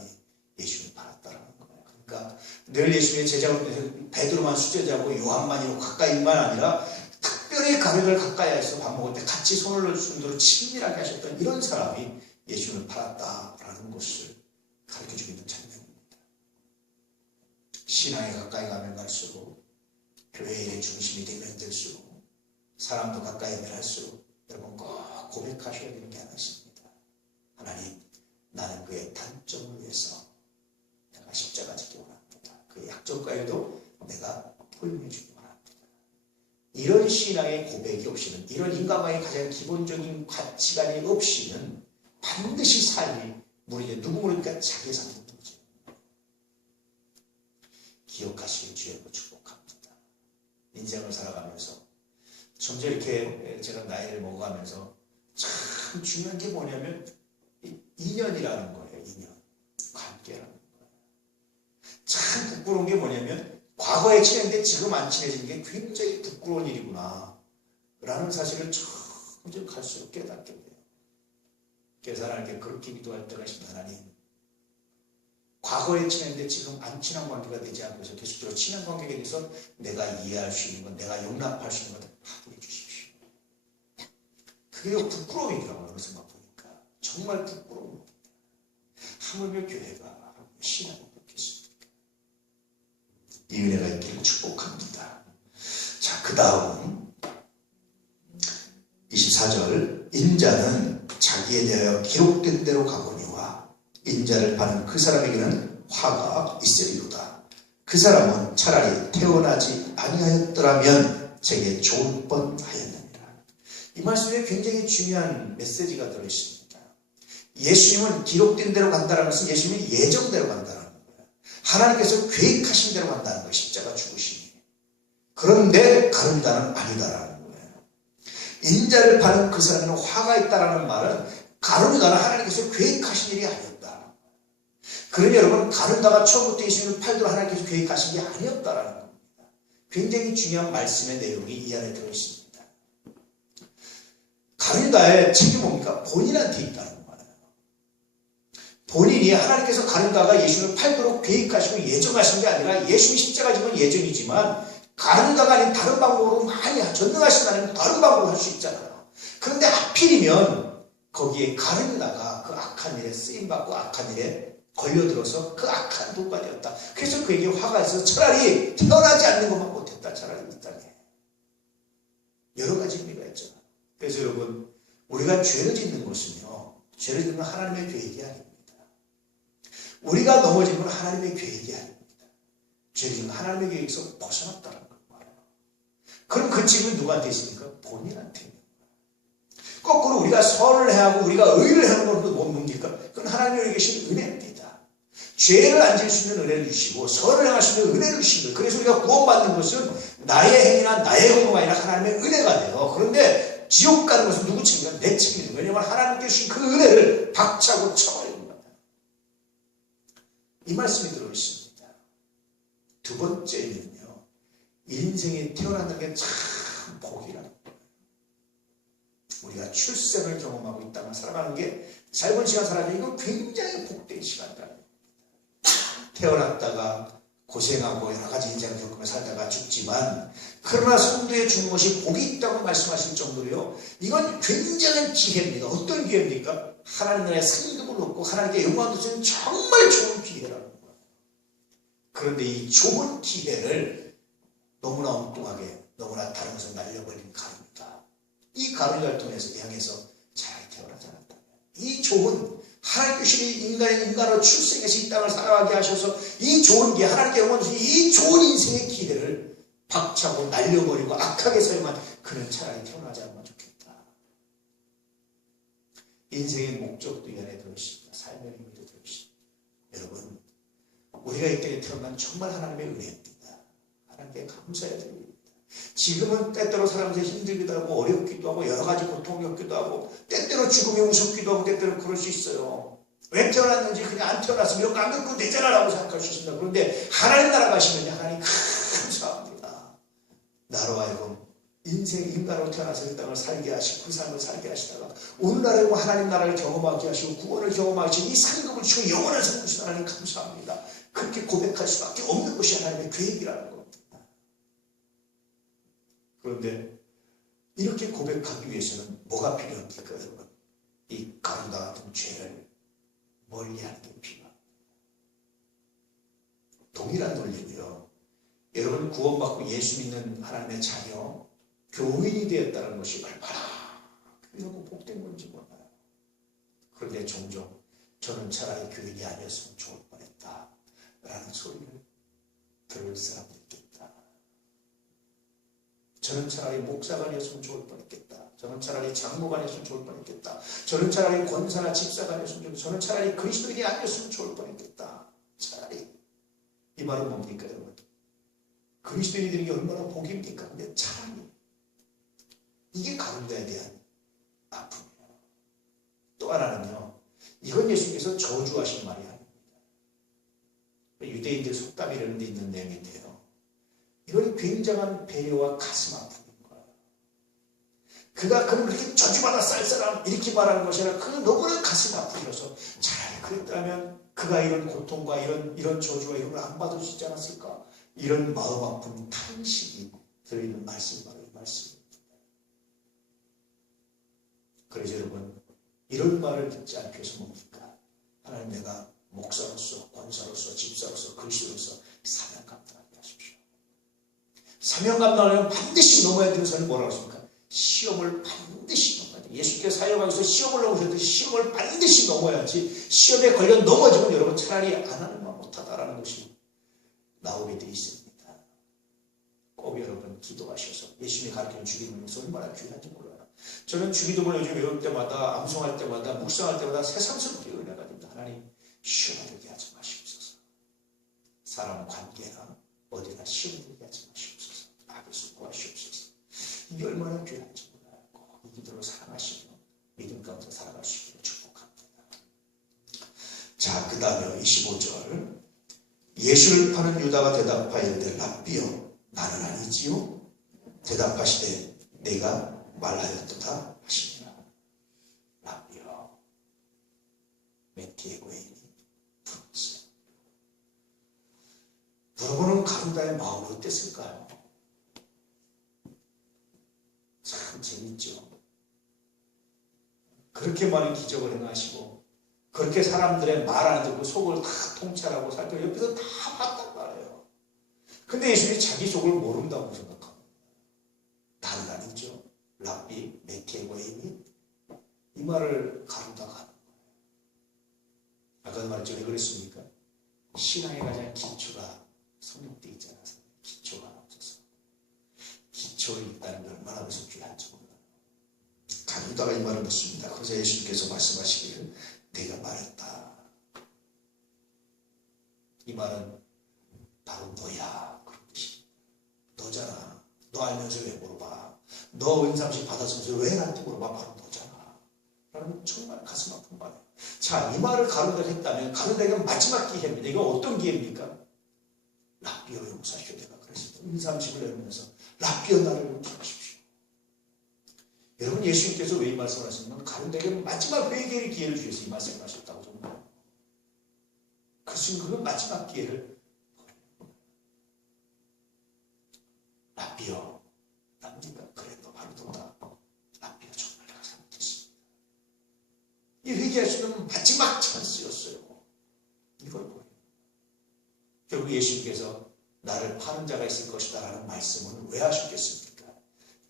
예수님을 팔았다라는 거예요. 그러니까 늘 예수님의 제자로 베드로만 수제자고 요한만이고 가까이만 아니라 특별히 가룟을 가까이 해서 밥 먹을 때 같이 손을 넣을 정도로 친밀하게 하셨던 이런 사람이 예수님을 팔았다라는 것을 가르쳐주고 있는 장면입니다. 신앙에 가까이 가면 갈수록 교회의 중심이 되면 될수록 사람도 가까이 하면 할수록 여러분 꼭 고백하셔야 되는 게 하나 있습니다. 하나님, 나는 그의 단점을 위해서 내가 십자가 지기 원합니다. 그의 약점까지도 내가 포용해 주기 원합니다. 이런 신앙의 고백이 없이는, 이런 인간과의 가장 기본적인 가치관이 없이는 반드시 삶이 무너져. 누구 모르니까 자기의 삶이 무너져요. 기억하시길 주의 축복합니다. 인생을 살아가면서 점점 이렇게 제가 나이를 먹어가면서 참 중요한 게 뭐냐면 인연이라는 거예요. 인연. 관계라는 거예요. 참 부끄러운 게 뭐냐면 과거에 친했는데 지금 안 친해지는 게 굉장히 부끄러운 일이구나 라는 사실을 점점 갈수록 깨닫게 돼요. 그래서 하나님께 그렇게 기도할 때가 있습니다. 하나님, 과거에 친했는데 지금 안 친한 관계가 되지 않고 있어 계속적으로 친한 관계에 대해서 내가 이해할 수 있는 것, 내가 용납할 수 있는 것을 하게 해주십시오. 그게 부끄러움이더라고요. 그런 생각 보니까 정말 부끄러운 겁니다. 하물며 교회가 신앙이 없겠습니까? 이 은혜가 있기를 축복합니다. 자, 그 다음 24절, 인자는 자기에 대하여 기록된 대로 가거니와 인자를 파는 그 사람에게는 화가 있으리로다. 그 사람은 차라리 태어나지 아니하였더라면 제게 좋을 뻔하였느니라. 이 말씀에 굉장히 중요한 메시지가 들어있습니다. 예수님은 기록된 대로 간다는 것은 예수님이 예정대로 간다는 거예요. 하나님께서 계획하신 대로 간다는 거예요. 십자가 죽으시니. 그런데 가룟 유다는 아니다라는 거예요. 인자를 파는 그 사람에는 화가 있다라는 말은 가룟 유다는 하나님께서 계획하신 일이 아니었다. 그러니 여러분, 가룟 유다가 처음부터 예수님을 팔도록 하나님께서 계획하신 게 아니었다라는 겁니다. 굉장히 중요한 말씀의 내용이 이 안에 들어있습니다. 가룟 유다의 책이 뭡니까? 본인한테 있다는 거예요. 본인이 하나님께서 가룟 유다가 예수님을 팔도록 계획하시고 예정하신 게 아니라 예수님 십자가 지면 예정이지만 가룟 유다가 아닌 다른 방법으로 많이 전능하신 하나님 다른 방법으로 할 수 있잖아요. 그런데 하필이면 거기에 가룟 유다가 그 악한 일에 쓰임받고 악한 일에 걸려들어서 그 악한 도가 되었다. 그래서 그에게 화가 있어서 차라리 태어나지 않는 것만 못했다. 차라리 이 땅에. 여러 가지 의미가 있죠. 그래서 여러분, 우리가 죄를 짓는 것은요, 죄를 짓는 건 하나님의 계획이 아닙니다. 우리가 넘어지는 건 하나님의 계획이 아닙니다. 죄를 짓는 건 하나님의 계획에서 벗어났다는 거예요. 그럼 그 책임은 누구한테 있습니까? 본인한테 있는 거예요. 거꾸로 우리가 선을 해하고 우리가 의를 하는 것도 뭡니까? 그건 하나님의 계신 은혜입니다. 죄를 안 지을 수 있는 은혜를 주시고 선을 행할 수 있는 은혜를 주신 거예요. 그래서 우리가 구원받는 것은 나의 행위나 나의 공로가 아니라 하나님의 은혜가 돼요. 그런데 때문에 지옥 가는 것은 누구 책임이냐? 내 책임이에요. 왜냐하면 하나님께 주신 그 은혜를 박차고 쳐버리는 거예요. 이 말씀이 들어있습니다. 두 번째는요, 인생에 태어나는 게 참 복이라는 거예요. 우리가 출생을 경험하고 이 땅을 살아가는 게 짧은 시간 살아가는 이건 굉장히 복된 시간이다. 태어났다가 고생하고 여러 가지 인생을 겪으며 살다가 죽지만, 그러나 성도의 죽는 것이 복이 있다고 말씀하실 정도로요, 이건 굉장한 기회입니다. 어떤 기회입니까? 하나님 나라의 상급을 얻고 하나님께 영광을 주는 정말 좋은 기회라는 거예요. 그런데 이 좋은 기회를 너무나 엉뚱하게, 너무나 다른 것을 날려버린 가루입니다. 이 가루를 통해서 향해서 잘 태어나지 않았다면, 이 좋은 하나님께서 인간으로 출생해서 이 땅을 살아가게 하셔서 이 좋은 기회, 하나님께 영광 주신 이 좋은 인생의 기회를 박차고 날려버리고 악하게 살만, 그는 차라리 태어나지 않으면 좋겠다. 인생의 목적도 이 안에 들어있습니다. 삶의 의미도 들어있습니다. 여러분, 우리가 이 땅에 태어난 정말 하나님의 은혜입니다. 하나님께 감사해야 됩니다. 지금은 때때로 살아가면서 힘들기도 하고 어렵기도 하고 여러 가지 고통을 겪기도 하고 때때로 죽음이 무섭기도 하고 때때로 그럴 수 있어요. 왜 태어났는지 그냥 안 태어났으면 이런 거 안 겪고 되잖아라고 생각할 수 있습니다. 그런데 하나님 나라 가시면 하나님 감사합니다. 나로 하여금 인간으로 태어나서 이 땅을 살게 하시고 그 삶을 살게 하시다가 오늘날에 하나님 나라를 경험하게 하시고 구원을 경험하시고 이 상급을 주시고 영원한 상급을 주시고 하나님 감사합니다. 그렇게 고백할 수밖에 없는 것이 하나님의 계획이라는 겁니다. 그런데 이렇게 고백하기 위해서는 뭐가 필요합니까, 여러분? 이 가루다 같은 죄를 멀리하는 게 필요합니다. 동일한 논리고요. 여러분, 구원받고 예수 믿는 하나님의 자녀, 교인이 되었다는 것이 얼마나 귀하고 복된 건지 몰라요. 그런데 종종 저는 차라리 교인이 아니었으면 좋을 뻔했다 라는 소리를 들을 사람들이 있겠다. 저는 차라리 목사가 아니었으면 좋을 뻔했겠다. 저는 차라리 장로가 아니었으면 좋을 뻔했겠다. 저는 차라리 권사나 집사가 아니었으면 좋을 뻔했겠다. 저는 차라리 그리스도인이 아니었으면 좋을 뻔했겠다. 차라리. 이 말은 뭡니까, 여러분? 그리스도인이 되는 게 얼마나 복입니까? 근데 차라리. 이게 가론다에 대한 아픔이에요. 또 하나는요, 이건 예수님께서 저주하신 말이 아닙니다. 유대인들 속담 이런 데 있는 내용인데요. 이건 굉장한 배려와 가슴 아픔인 거예요. 그가 그렇게 저주받아 쌀 사람 이렇게 말하는 것이 아니라 그는 너무나 가슴 아프셔서 차라리 그랬다면 그가 이런 고통과 이런 저주와 이런 걸 안 받을 수 있지 않았을까? 이런 마음 아픈 탄식이 들어있는 말씀이 바로 이 말씀입니다. 그래서 여러분, 이런 말을 듣지 않기 위해서 뭡니까? 하나님, 내가 목사로서, 권사로서, 집사로서, 그리스도로서 사명 감당하게 하십시오. 사명 감당하려면 반드시 넘어야 되는 사람이 뭐라고 했습니까? 시험을 반드시 넘어야 돼요. 예수께서 사역하기 위해서 시험을 넘으셨듯이 시험을 반드시 넘어야지, 시험에 걸려 넘어지면 여러분 차라리 안 하는 만 못하다라는 것이 나오게 되어 있습니다. 꼭 여러분 기도하셔서 예수님이 가르치는 주기도문이 얼마나 귀한지 몰라요. 저는 주기도문을 요즘 외울 때마다, 암송할 때마다, 묵상할 때마다 새삼스럽게 은혜가 됩니다. 하나님, 시험을 들게 하지 마시옵소서. 사람 관계나 어디나 시험 들게 하지 마시옵소서. 악을 수고하시옵소서. 이게 얼마나 귀한지 몰라요. 꼭 이 기도로 사랑하시며 믿음 가운데 살아갈 수 있기를 축복합니다. 자, 그 다음에 25절. 예수를 파는 유다가 대답하여 이르되 랍비여, 나는 아니지요? 대답하시되 내가 말하였도다 하시니라. 랍비여, 메티의 고인이 부르지. 여러분은 가루다의 마음이 어땠을까요? 참 재밌죠. 그렇게 많은 기적을 행하시고 그렇게 사람들의 말 안 듣고 속을 다 통찰하고 살펴 옆에서 다 봤단 말이에요. 근데 예수님이 자기 속을 모른다고 생각합니다. 나는 아니죠. 랍비 메티의 고인이 이 말을 가루다가 하는 거예요. 아까도 말했죠. 왜 그랬습니까? 신앙의 가장 기초가 성립되어 있지 않아서 기초가 없어서. 기초가 있다는 게 얼마나 그래서 귀한지 몰라요. 가루다가 이 말을 묻습니다. 그래서 예수님께서 말씀하시기를 내가 말했다. 이 말은 바로 너야. 그런 뜻이. 너잖아. 너 알면서 왜 물어봐. 너 은삼식 받았으면서 왜 나한테 물어봐? 바로 너잖아. 라는 정말 가슴 아픈 말이에요. 자, 이 말을 가루다가 했다면 가루다가 마지막 기회입니다. 이거 어떤 기회입니까? 라비어 용사시오. 내가 그랬습니다. 은삼식을 내리면서 라비어 나를 용서하십시오. 여러분, 예수님께서 왜 이 말씀을 하시냐면 가루다에게 마지막 회개의 기회를 주셔서 이 말씀을 하셨다고 정말. 그 순간 마지막 기회를 라비어 납니까? 그래, 너 바로 돈다. 라비어 정말 내가 잘못했습니다. 이 회개할 수 있는 마지막 찬스였어요. 이걸 보여요. 결국 예수님께서 나를 파는 자가 있을 것이다 라는 말씀은 왜 하셨겠습니까?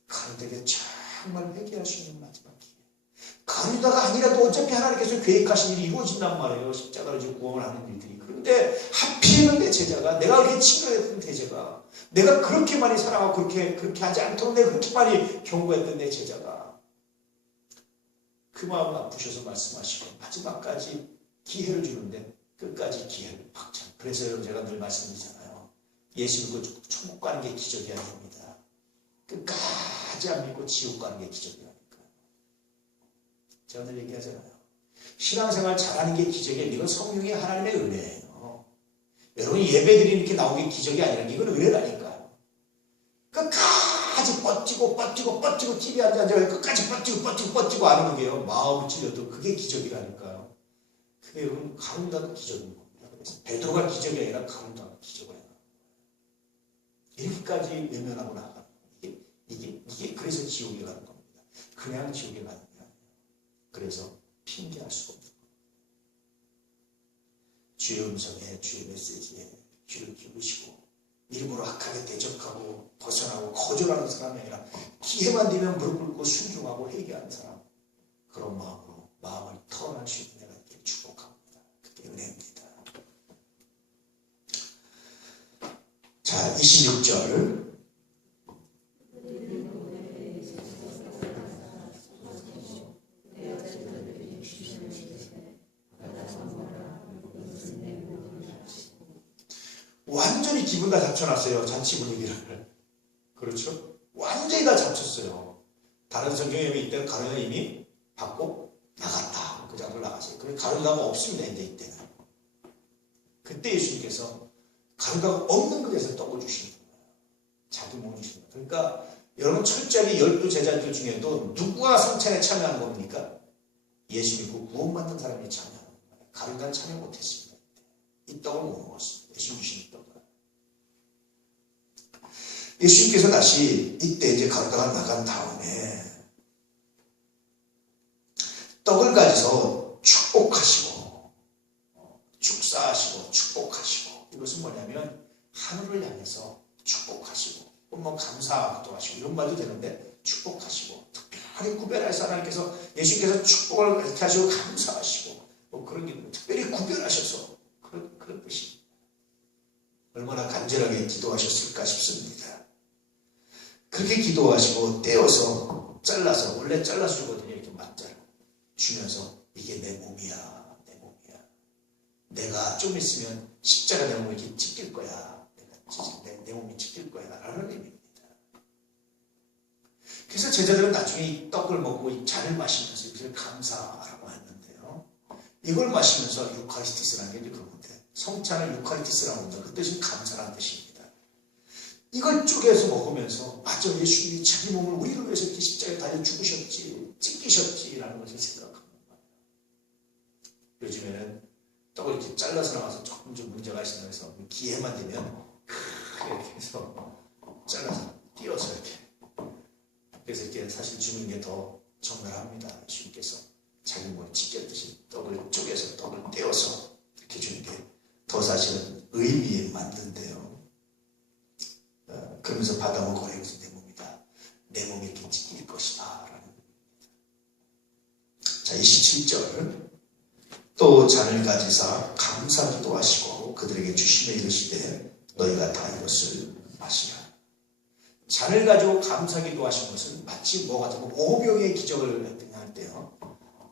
가루다에게 정말 회개할 수 있는 마지막 기회. 가루다가 아니라도 어차피 하나님께서 계획하신 일이 이루어진단 말이에요. 십자가를 지고 구원을 하는 일들이. 그런데 하필이면 내 제자가, 내가 그렇게 친근했던 내 제자가, 내가 그렇게 많이 사랑하고 그렇게 하지 않도록 내가 그렇게 많이 경고했던 내 제자가 그 마음 아프셔서 말씀하시고 마지막까지 기회를 주는데 끝까지 기회를 박찬. 그래서 여러분, 제가 늘 말씀드리잖아요. 예수 믿고 천국 가는 게 기적이 아닙니다. 끝까지 안 믿고 지옥 가는 게 기적이라니까. 제가 늘 얘기하잖아요. 신앙생활 잘하는 게 기적이 아니라 이건 성령의 하나님의 은혜예요. 여러분, 예배드리는 이렇게 나온 게 기적이 아니라 이건 은혜라니까요. 끝까지 버티고 TV에 앉아서 끝까지 버티고 안 오는 게요. 마음을 찔려도 그게 기적이라니까요. 그게 여러분, 가른다는 기적인 겁니다. 그래서 베드로가 기적이 아니라 가른다는 기적이에요. 이렇게까지 외면하고 나가는 거예요. 이게 그래서 지옥에 가는 겁니다. 그냥 지옥에 가는 게 아니에요. 그래서 핑계할 수가 없는 거예요. 주의 음성에, 주의 메시지에 귀를 기울이시고 일부러 악하게 대적하고 벗어나고 거절하는 사람이 아니라 기회만 되면 무릎 꿇고 순종하고 회개하는 사람, 그런 마음으로 마음을 털어낼 수 있는 내가 이렇게 축복합니다. 그게 은혜입니다. 자, 26절. 완전히 기분 다 잡쳐놨어요. 잔치 분위기를. 그렇죠? 완전히 다 잡쳤어요. 다른 성경에 이때는 가룟유다 이미 받고 나갔다. 그 장소를 나갔어요. 그런데 가룟유다가 없습니다. 이때는. 그때 예수님께서 가룟유다가 없는 곳에서 떡을 주시는 거예요. 자기 몸을 주시는 거예요. 그러니까 여러분, 철저하게 12 제자들 중에도 누구가 성찬에 참여하는 겁니까? 예수 믿고 구원받는 사람이 참여하는 거예요. 가룟유다는 참여 못했습니다. 이 떡을 못 먹었습니다. 예수님 주신 떡을. 예수님께서 다시 이때 이제 가룟유다가 나간 다음에 떡을 가지서 축복하시고 축사하시고 축복하시고, 이것은 뭐냐면 하늘을 향해서 축복하시고 뭐 감사도 하시고 이런 말도 되는데 축복하시고 특별히 구별해서 하나님께서 예수님께서 축복을 이렇게 하시고 감사하시고 뭐 그런 게 특별히 구별하셔서 그런 뜻입니다. 얼마나 간절하게 기도하셨을까 싶습니다. 그렇게 기도하시고 떼어서 잘라서, 원래 잘라서 주거든요. 이렇게 맞자로 주면서 이게 내 몸이야, 내 몸이야. 내가 좀 있으면 십자가 내 몸에 이렇게 찢길 거야. 내 몸이 찢길 거야. 라는 의미입니다. 그래서 제자들은 나중에 이 떡을 먹고 이 잔을 마시면서 이것을 감사라고 했는데요. 이걸 마시면서 유카리스티스라는 게 이제 그런 건데, 성찬을 유카리스티스라고 합니다. 그 뜻은 감사라는 뜻입니다. 이걸 쪼개서 먹으면서 맞아, 예수님이 자기 몸을 우리를 위해서 이렇게 십자가에 달려 죽으셨지, 찢기셨지라는 것을 생각하는 거예요. 요즘에는 떡을 이렇게 잘라서 나와서 조금 좀 문제가 있으면 해서 기회만 되면 이렇게 해서 잘라서 띄어서 이렇게, 그래서 이렇게 사실 주는 게 더 적나라합니다. 예수님께서 자기 몸을 찢겼듯이 떡을 쪼개서 떡을 떼어서 이렇게 주는 게 더 사실은 의미에 맞는데요. 그러면서 받아먹으라. 이것이 내 몸이다. 내 몸이 이렇게 찢길 것이다. 라는 의미입니다. 자, 27절. 또 잔을 가지사 감사기도 하시고 그들에게 주시며 이르시되 너희가 다 이것을 마시라. 잔을 가지고 감사기도 하신 것은 마치 뭐 같은 거 오병의 기적을 할 때요.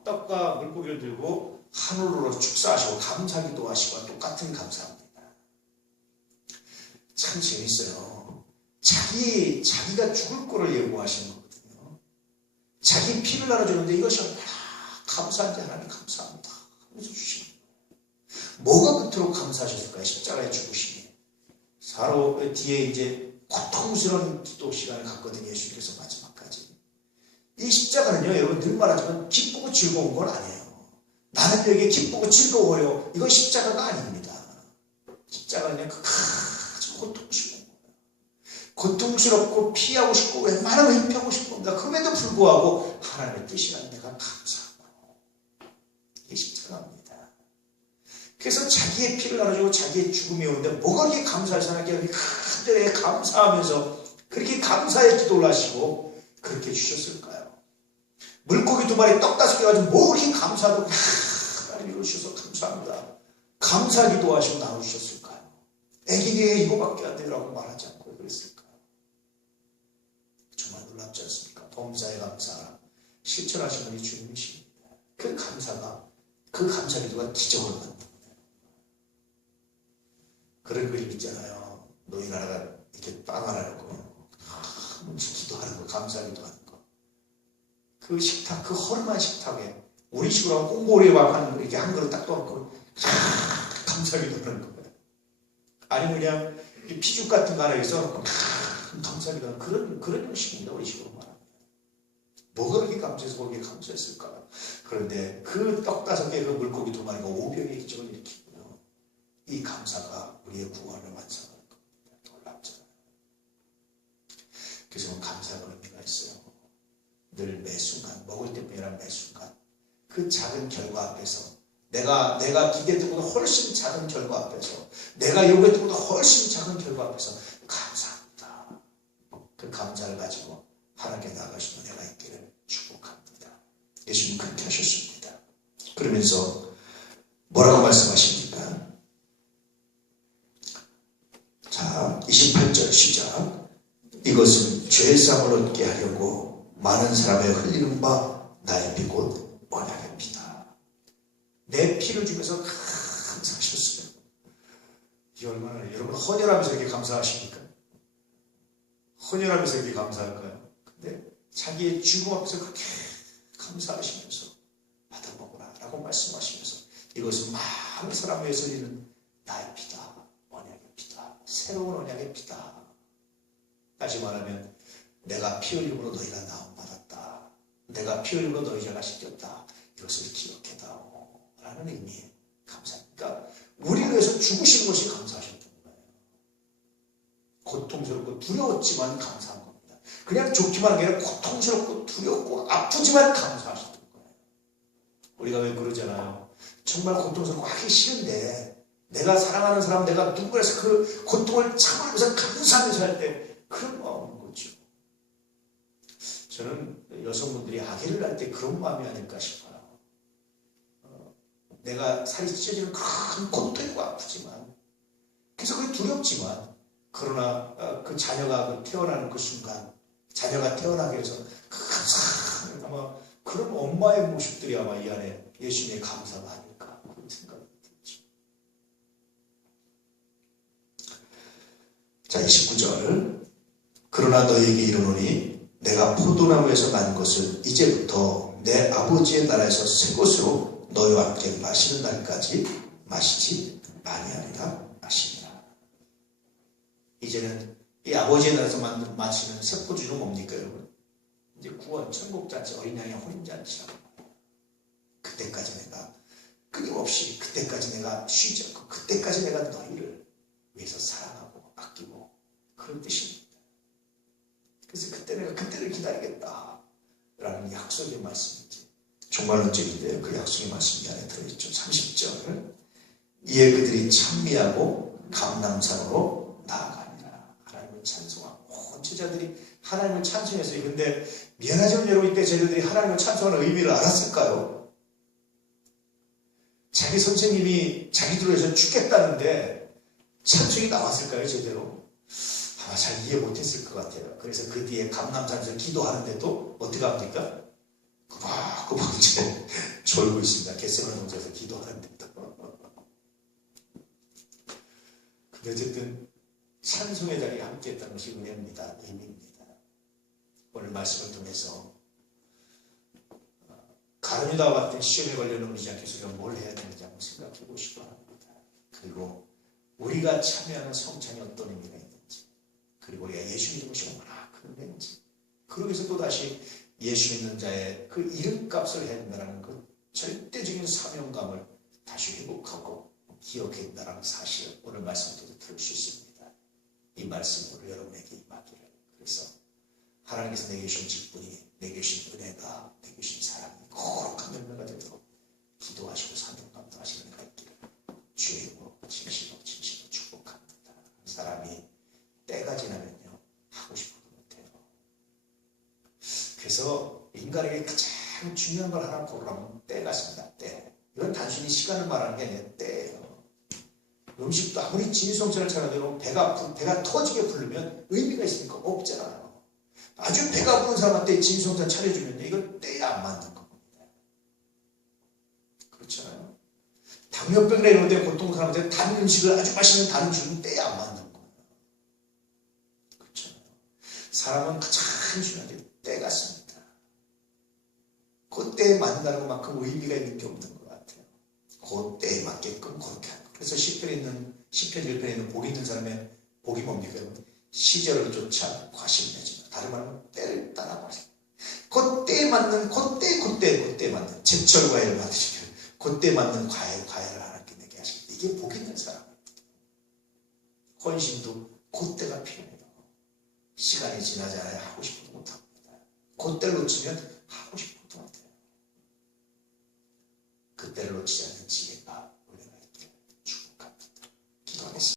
떡과 물고기를 들고 하늘로 축사하시고 감사기도 하시고 똑같은 감사합니다. 참 재밌어요. 자기가 죽을 거를 예고하시는 거거든요. 자기 피를 나눠주는데 이것이 얼마나 감사한지 하나님 감사합니다 하면서 주시는 거예요. 뭐가 그토록 감사하셨을까요? 십자가에 죽으시니. 바로 뒤에 이제 고통스러운 기도 시간을 갖거든요. 예수님께서 마지막까지. 이 십자가는요, 여러분 늘 말하지만 기쁘고 즐거운 건 아니에요. 나는 여기에 기쁘고 즐거워요. 이건 십자가가 아닙니다. 십자가는 아주 고통스러운 거예요. 고통스럽고 피하고 싶고 웬만하면 회피하고 싶습니다. 그럼에도 불구하고 하나님의 뜻이라는 내가 감사하고 이게 십자가입니다. 그래서 자기의 피를 나눠주고 자기의 죽음이 오는데 뭐가 그렇게 감사하지 않게 간절히 감사하면서 그렇게 감사의 기도를 하시고 그렇게 주셨을까요? 물고기 2마리 떡 5개 가지고 뭐 그렇게 감사하다고 하나님 이걸 주셔서 감사합니다. 감사 기도하시고 나눠주셨을까요? 애기게 이거밖에 안 되라고 말하지 않고 그랬을까요? 정말 놀랍지 않습니까? 범사에 감사하라. 실천하신 분이 주님이십니다. 그 감사 기도가 기적을 만듭니다. 그런 그림 있잖아요. 노인 하나가 이렇게 빵 하나 놓고 기도하는 거, 감사 기도하는 거. 그 식탁, 그 허름한 식탁에 우리 식으로 꽁보리밥 하는 거 이렇게 한 그릇 딱 떠놓고 감사 기도하는 거예요. 아니면 그냥 피죽 같은 거 하나 여기 써놓고 감사 기도하는 그런 형식입니다. 우리 식으로 말하면. 뭐가 그렇게 감사해서 거기에 감사했을까? 그런데 그 떡 5개, 그 물고기 2마리가 500의 기적을 일으키고요. 이 감사가 우리의 구원을 완성하는 겁니다. 놀랍잖아요. 그래서 감사가 의미가 있어요. 늘 매 순간, 먹을 때뿐이 아니라 매 순간 그 작은 결과 앞에서 내가 기대했던 것보다 훨씬 작은 결과 앞에서 내가 요구했던 것보다 훨씬 작은 결과 앞에서 감사합니다. 그 감사를 가지고 하나님께 나아가시는 은혜가 있기를 축복합니다. 예수님 그렇게 하셨습니다. 그러면서 뭐라고 말씀하십니까? 자, 28절 시작. 이것은 죄사함을 얻게 하려고 많은 사람의 흘리는 바 나의 피 곧 언약의 피다. 내 피를 주면서 감사하셨어요. 이게 얼마나 여러분 헌혈하면서 이렇게 감사하십니까? 헌혈하면서 이렇게 감사할까요? 근데 자기의 죽음 앞에서 그렇게 감사하시면서 받아먹으라 라고 말씀하시면서 이것은 많은 사람 위해서 흘리는 나의 피다. 언약의 피다. 새로운 언약의 피다. 다시 말하면 내가 피 흘림으로 너희가 나음받았다. 내가 피 흘림으로 너희 죄가 씻겼다. 이것을 기억해다오 라는 의미의 감사입니다. 우리를 위해서 죽으신 것이 감사하셨던 거예요. 고통스럽고 두려웠지만 감사한 겁니다. 그냥 좋기만 한 게 아니라 고통스럽고 두렵고 아프지만 감사하셨던 거예요. 우리가 왜 그러잖아요. 정말 고통스럽고 하기 싫은데 내가 사랑하는 사람, 내가 누구라서 그 고통을 참으면서 감사하면서 할 때 그런 마음인 거죠. 저는 여성분들이 아기를 낳을 때 그런 마음이 아닐까 싶어요. 내가 살이 찢어지는 큰 고통이고 아프지만 그래서 그게 두렵지만 그러나 그 자녀가 태어나는 그 순간 자녀가 태어나게 해서 아마 그런 엄마의 모습들이 아마 이 안에 예수님의 감사가 아닐까 그런 생각이 들죠. 자, 29절. 그러나 너희에게 이르노니 내가 포도나무에서 난 것을 이제부터 내 아버지의 나라에서 새 것으로 너희와 함께 마시는 날까지 마시지 아니하리라 하시니라. 이제는 이 아버지의 나라에서 마시는 새 포도주는 뭡니까 여러분? 이제 구원, 천국잔치, 어린 양의 혼인잔치라고 말해요. 그때까지 내가 끊임없이 그때까지 내가 쉬지 않고 그때까지 내가 너희를 위해서 사랑하고 아끼고 그런 뜻입니다. 그래서 그때 내가 그때를 기다리겠다 라는 약속의 말씀이지. 종말론적인데요. 그 약속의 말씀이 안에 들어있죠. 30절. 이에 그들이 찬미하고 감람산으로 나아가니라. 하나님을 찬송하고 온 제자들이 하나님을 찬송했어요. 근데 미안하지만 여러분 이때 제자들이 하나님을 찬송하는 의미를 알았을까요? 자기 선생님이 자기들로 해서 죽겠다는데 찬송이 나왔을까요? 제대로? 아마 잘 이해 못했을 것 같아요. 그래서 그 뒤에 감람산에서 기도하는데도 어떻게 합니까? 꾸벅꾸벅 이제 졸고 있습니다. 겟세마네 동산에서 기도하는데도. 근데 어쨌든 찬송의 자리에 함께했다는 것이 은혜입니다. 의미입니다. 오늘 말씀을 통해서 가룟유다와 같은 시험에 걸려 넘어지지 않게 해서 우리가 뭘 해야 되는지 한번 생각해 보시기 바랍니다. 그리고 우리가 참여하는 성찬이 어떤 의미가 있는지, 그리고 우리가 예수 믿는 것이 얼마나 큰 건지, 그러기 위해서 또다시 예수 믿는 자의 그 이름값을 해야 된다는 그 절대적인 사명감을 다시 회복하고 기억해야 된다는 사실을 오늘 말씀을 들을 수 있습니다. 이 말씀으로 여러분에게 임하기를. 그래서 하나님께서 내게 주신 직분이, 내게 주신 은혜가, 내게 주신 사랑이 거룩한 열매가 되도록 기도하시고 사명 감당하시는 가 있기를 주의 이름으로 진심으로 축복합니다. 사람이 때가 지나면요 하고 싶어도 못해요. 그래서 인간에게 가장 중요한 걸 하나 고르라면 때가 있습니다. 때. 이건 단순히 시간을 말하는 게 아니라 때예요. 음식도 아무리 진성찬을 차려도 배가 터지게 부르면 의미가 있으니까 없잖아요. 아주 배가 부른 사람한테 진성찬 차려주면 이건 때에 안 맞는 겁니다. 그렇잖아요. 당뇨병이나 이런 데 보통 사람한테 단 음식을, 아주 맛있는 단 음식은 때에 안 맞는 거예요. 그렇잖아요. 사람은 가장 중요한 게 때 같습니다. 그 때에 맞는다는 것만큼 의미가 있는 게 없는 것 같아요. 그 때에 맞게끔 그렇게 하는 거예요. 그래서 시편 1편에 있는 복이 있는 사람의 복이 뭡니까? 시절을 쫓아 과실내지마. 다른 말하면 때를 따라가세요. 그때에 맞는, 그때 맞는 제철 과일을 받으시길, 그때 맞는 과일을 하나님께 내게 하시길. 이게 복 있는 사람입니다. 헌신도 그때가 필요해요. 시간이 지나지 않아야 하고 싶어도 못합니다. 그때를 놓치면